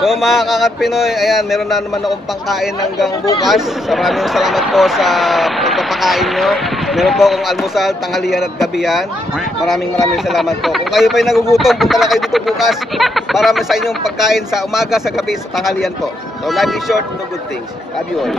So mga kakap Pinoy, ayan, meron na naman akong pangkain hanggang bukas. Maraming salamat po sa pagpapakain nyo. Meron po akong almusal, tanghalian at gabihan. Maraming salamat po. Kung kayo pa'y nagugutom, punta lang kayo dito bukas. Marami sa inyong pagkain sa umaga, sa gabi, sa tanghalian po. So life is short, no good things. Love you all.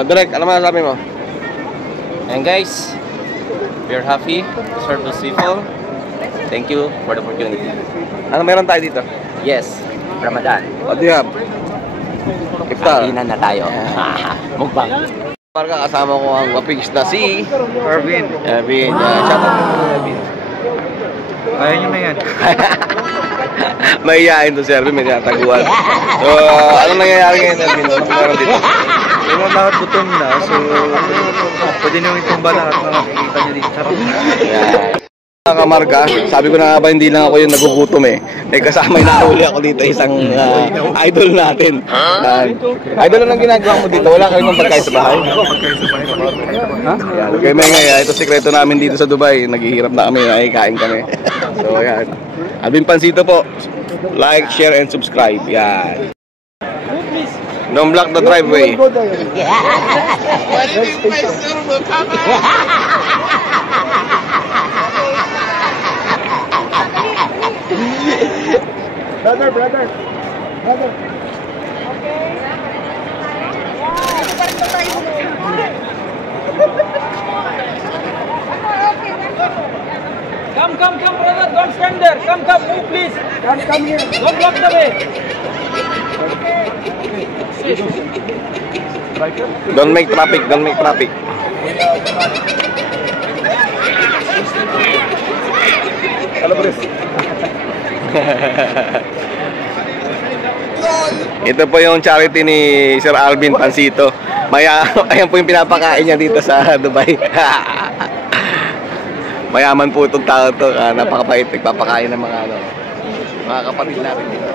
Direk, ano masasabi mo? And guys, we're happy to serve those people. Thank you for the opportunity. Ano meron tayo dito? Yes, Ramadan. What do you have? Iftar. Kainan na tayo. Mukbang. Parang kasama ko ang wapigs na si Ervin. Ervin. Shout out to Ervin. Kaya nyo na yan. Mahihain to si Ervin, may tinataguan. So, ano nangyayari ngayon Ervin? Ano meron dito? Yung lahat gutom na, so pwede nyo itumba lahat na makikita nyo dito. Yeah. Kamarga, sabi ko na nga ba hindi lang ako yung nagugutom eh. May kasama yung nakahuli ako dito, isang idol natin. Idol lang ang ginagawa mo dito, wala kayo ng pagkain sa bahay? Ha? Yan, okay, may nga, ito sikreto namin dito sa Dubai, naghihirap na kami, ay kain kami. So yan, Alvin Pansito po, like, share, and subscribe. Yan. Don't block the driveway. Brother. Come, brother. Don't stand there. Come, move, please. Come here. Don't block the way. Don't make traffic. Halo, Bres. Ito po yung charity ni Sir Alvin Pansito. Ayan po yung pinapakain niya dito sa Dubai. Mayaman po itong tao to, napakabait, nagpapakain ng mga kapatid natin dito.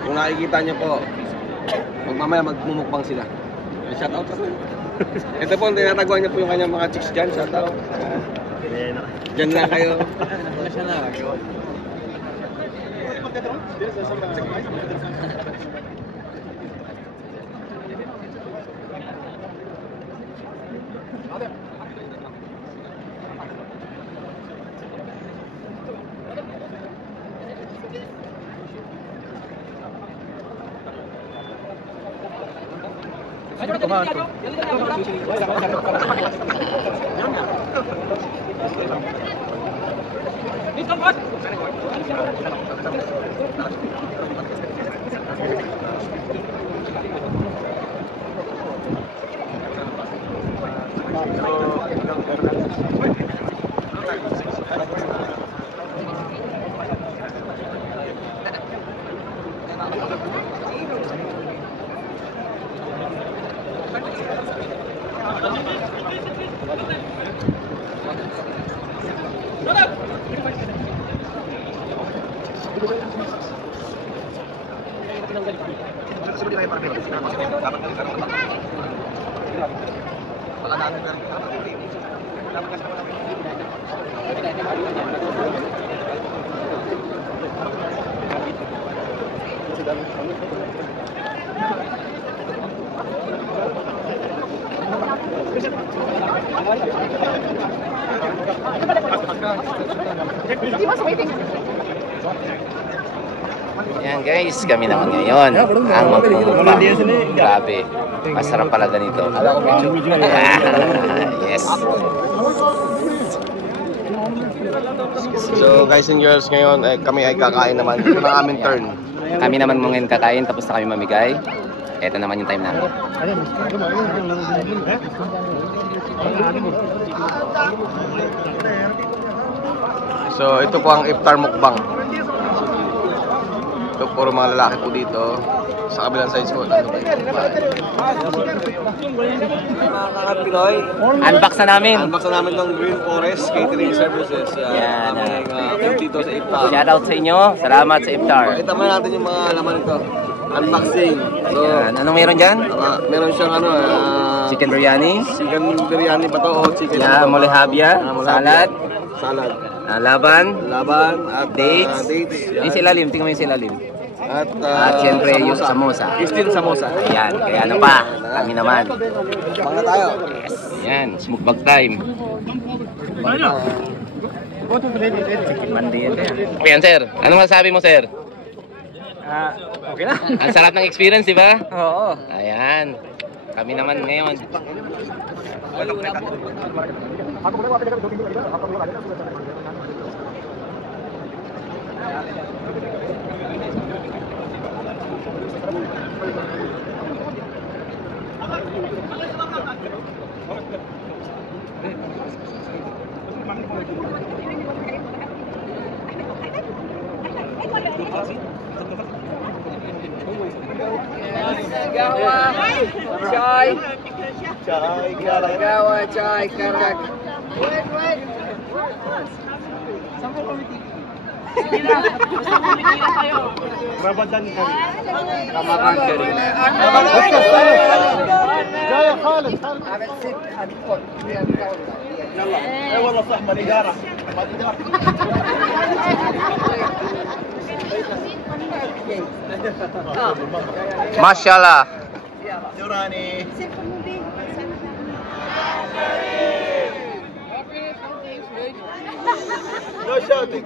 Kung nakikita nyo po, mamaya magmumukbang sila. Shout out sa ito po, tinataguan niya po yung kanyang mga chicks dyan. Shout out. Dyan lang kayo. Please come back. Yan guys, kami naman ngayon ang magpumukbang. Grabe, masarap pala ganito. Yes. So guys and girls, ngayon kami ay kakain naman. Ito na aming turn. Kami naman ngayon kakain, tapos na kami mamigay. Ito naman yung time namin. So ito po ang iftar mukbang. Ito puro mga lalaki po dito. Sa kabilang sides ko. Mga Pinoy, Unbox na namin. unbox na namin ng Green Forest Catering Services. Yan. Kami dito sa Iftar. Shout out sa inyo. Salamat sa iftar. Pakita mo natin yung mga laman nito. Unboxing. So, Yan. Anong meron dyan? meron siyang Chicken biryani. chicken biryani ba to? O chicken Yeah, molehabia. Salad. Salad. Laban. Laban at Dates. dates. Yung silalim. Tingnan mo yung silalim. At Siyempre yung samosa. Instant samosa. Ayan. Kaya ano pa? Kami naman. Mga tayo. Yan. Smokebag time. Ayan, sir. Anong masasabi mo, sir? Okay na. Ang sarap ng experience, di ba? Oo. Ayan. Kami naman ngayon. Gawa. Chai. Gawa, chai, karak. Ramadan Kareem. جاي خالد اي والله صح مالي جارح Mashallah. جوراني لو شوتك